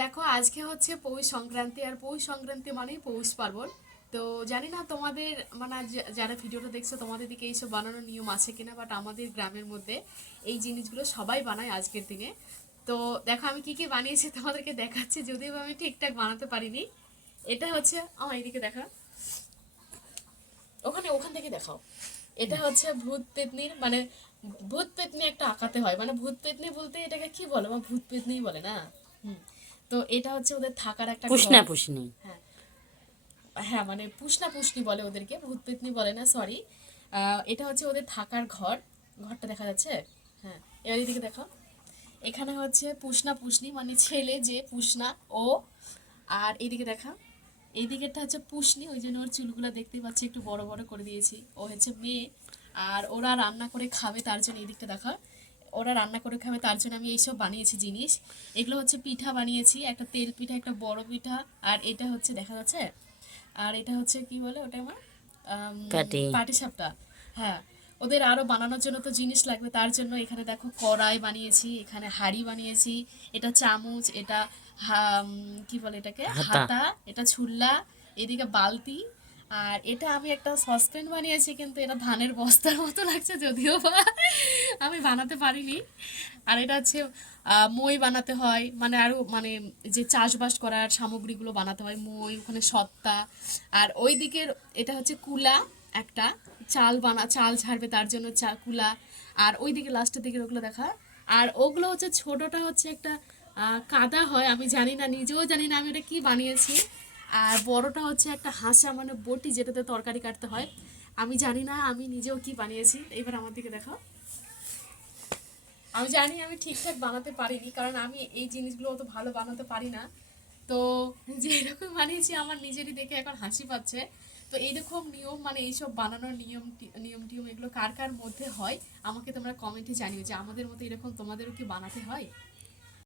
দেখো আজকে হচ্ছে পৌষ সংক্রান্তি, আর পৌষ সংক্রান্তি মানেই পৌষ পার্বণ। তো জানি না তোমাদের মানে যারা ভিডিওটা দেখছো তোমাদের দিকে এইসব বানানোর নিয়ম আছে কিনা, বাট আমাদের গ্রামের মধ্যে এই জিনিসগুলো সবাই বানায় আজকের দিনে। তো দেখো আমি কি কি বানিয়েছি তোমাদেরকে দেখাচ্ছি, যদিও বা আমি ঠিকঠাক বানাতে পারিনি। এটা হচ্ছে আমার এইদিকে দেখা, ওখানে ওখান থেকে দেখাও। এটা হচ্ছে ভূত পেতনির মানে ভূত পেতনি একটা আঁকাতে হয়, মানে ভূত পেতনি বলতে এটাকে কি বলে, আমার ভূত পেতনি বলে না। হুম। তো এটা হচ্ছে ওদের থাকার একটা পুষনা ঘর। পুষনি। হ্যাঁ, হ্যাঁ মানে পুষনা পুষনি বলে ওদেরকে, ভূত পেতনি বলে না, সরি। এটা হচ্ছে ওদের থাকার ঘর। ঘরটা দেখা যাচ্ছে? হ্যাঁ, এবার এদিকে দেখো। এখানে হচ্ছে পুষনা পুষনি মানে ছেলে যে পুষনা ও। আর এইদিকে দেখা, এই দিকেরটা হচ্ছে পুষনি, ওই জন্য ওর চুলগুলো দেখতেই পাচ্ছি একটু বড় বড় করে দিয়েছি। ও হচ্ছে মেয়ে। আর ওরা রান্না করে খাবে তার জন্য এই দিকটা দেখা, ওরা রান্না করে খাবে তার জন্য আমি এইসব বানিয়েছি জিনিস। এগুলো হচ্ছে পিঠা বানিয়েছি, একটা তেল পিঠা, একটা বড় পিঠা। আর এটা হচ্ছে দেখা যাচ্ছে, আর এটা হচ্ছে কি বলে ওটা আমার কাটে। পাটিসাপটা। হ্যাঁ, ওদের আরো বানানোর জন্য তো জিনিস লাগবে, তার জন্য এখানে দেখো কড়াই বানিয়েছি, এখানে হাঁড়ি বানিয়েছি, এটা চামচ, এটা কি বলে এটাকে হাতা। হাতা, এটা ছুল্লা, এদিকে বালতি। আর এটা আমি একটা সসপ্যান বানিয়েছি, কিন্তু এটা ধানের বস্তার মতো লাগছে, যদিও বা আমি বানাতে পারিনি। আর এটা হচ্ছে মই বানাতে হয়, মানে আরো মানে যে চাষবাস করার সামগ্রীগুলো বানাতে হয়, মই, ওখানে সত্তা। আর ওই দিকের এটা হচ্ছে কুলা একটা, চাল ঝাড়বে তার জন্য কুলা। আর ওই দিকে লাস্টের দিকে ওগুলো দেখা। আর ওগুলো হচ্ছে ছোটটা হচ্ছে একটা কাদা হয়, আমি জানি না, নিজেও জানি না আমি এটা কি বানিয়েছি। আর বড়টা হচ্ছে একটা হাসা মানে বটি, যেটাতে তরকারি কাটতে হয়। আমি জানি না আমি নিজেও কি বানিয়েছি, এবার আমার দিকে দেখো। আমি জানি আমি ঠিকঠাক বানাতে পারিনি, কারণ আমি এই জিনিসগুলো অত ভালো বানাতে পারি না। তো যে এরকম বানিয়েছি আমার নিজেরই দেখে এখন হাসি পাচ্ছে। তো এইরকম নিয়ম মানে এইসব বানানোর নিয়ম টিয়ম এগুলো কার কার মধ্যে হয় আমাকে তোমরা কমেন্টে জানিও, যে আমাদের মতো এরকম তোমাদেরও কি বানাতে হয়।